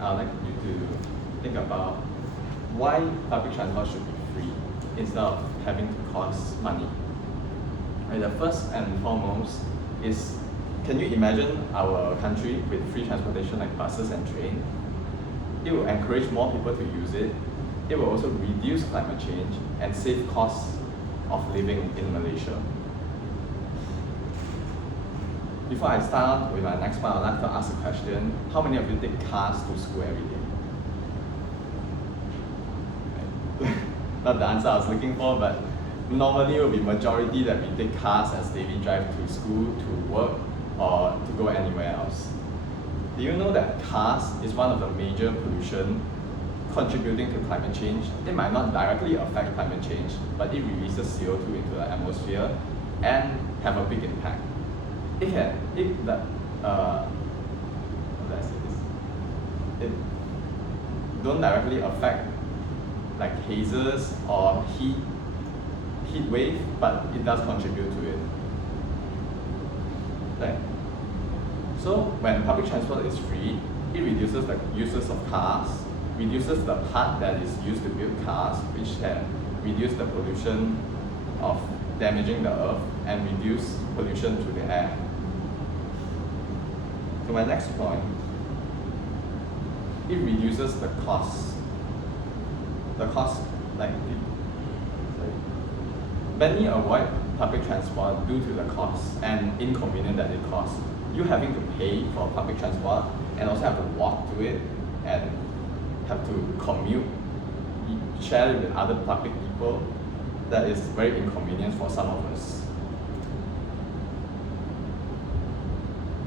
I'd like you to think about why public transport should be free instead of having to cost money. Right, the first and foremost is, can you imagine our country with free transportation like buses and trains? It will encourage more people to use it. It will also reduce climate change and save costs of living in Malaysia. Before I start with my next part, I'd like to ask a question. How many of you take cars to school every day? Right. Not the answer I was looking for, but normally it will be majority that we take cars as daily drive to school, to work, or to go anywhere else. Do you know that cars is one of the major pollution contributing to climate change? It might not directly affect climate change, but it releases CO2 into the atmosphere and have a big impact. It don't directly affect like hazes or heat wave, but it does contribute to it. Right. So when public transport is free, it reduces the uses of cars, reduces the part that is used to build cars, which can reduce the pollution of damaging the earth and reduce pollution to the air. To my next point, it reduces the cost. Many avoid public transport due to the cost and inconvenience that it costs. You having to pay for public transport and also have to walk to it and have to commute, share it with other public people, that is very inconvenient for some of us.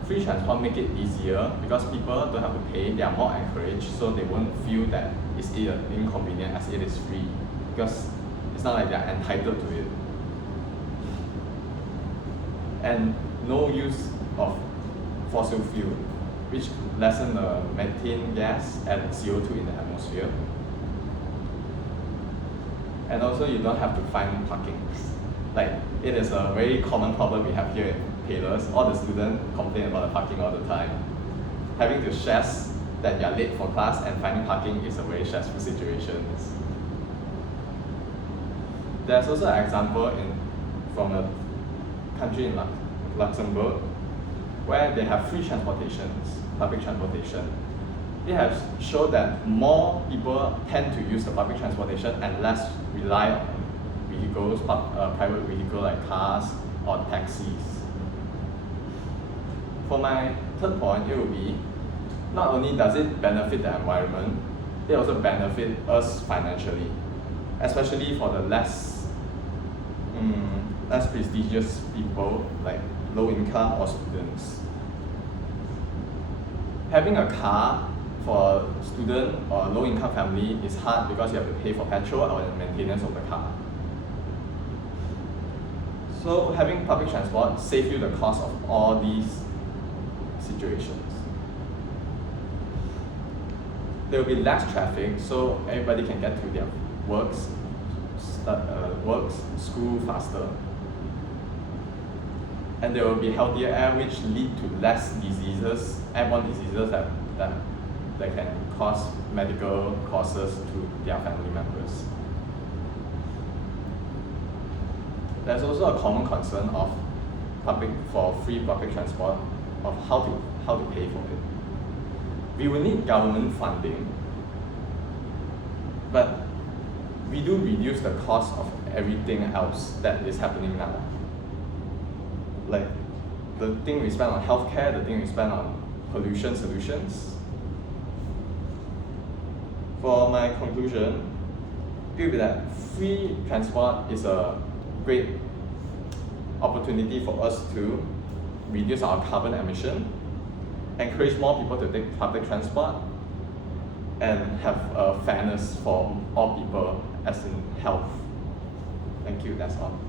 Free transport make it easier because people don't have to pay, they are more encouraged, so they won't feel that it's inconvenient as it is free, because it's not like they are entitled to it. And no use of fossil fuel, which lessen the methane gas and CO2 in the atmosphere. And also you don't have to find parking. Like, it is a very common problem we have here in Payless. All the students complain about the parking all the time. Having to stress that you're late for class and finding parking is a very stressful situation. There's also an example from a country in Luxembourg, where they have free transportations, public transportation. It has shown that more people tend to use the public transportation and less rely on vehicles, private vehicles like cars or taxis. For my third point, it will be, not only does it benefit the environment, it also benefits us financially, especially for the less prestigious people like low income or students. Having a car for a student or a low income family is hard because you have to pay for petrol or the maintenance of the car. So having public transport saves you the cost of all these situations. There will be less traffic, so everybody can get to their works, school faster. And there will be healthier air, which lead to less diseases, airborne diseases that can cause medical causes to their family members. There's also a common concern for free public transport of how to pay for it. We will need government funding, but we do reduce the cost of everything else that is happening now. Like the thing we spend on healthcare, the thing we spend on pollution solutions. For my conclusion, it will be that free transport is a great opportunity for us to reduce our carbon emission, encourage more people to take public transport, and have fairness for all people as in health. Thank you, that's all.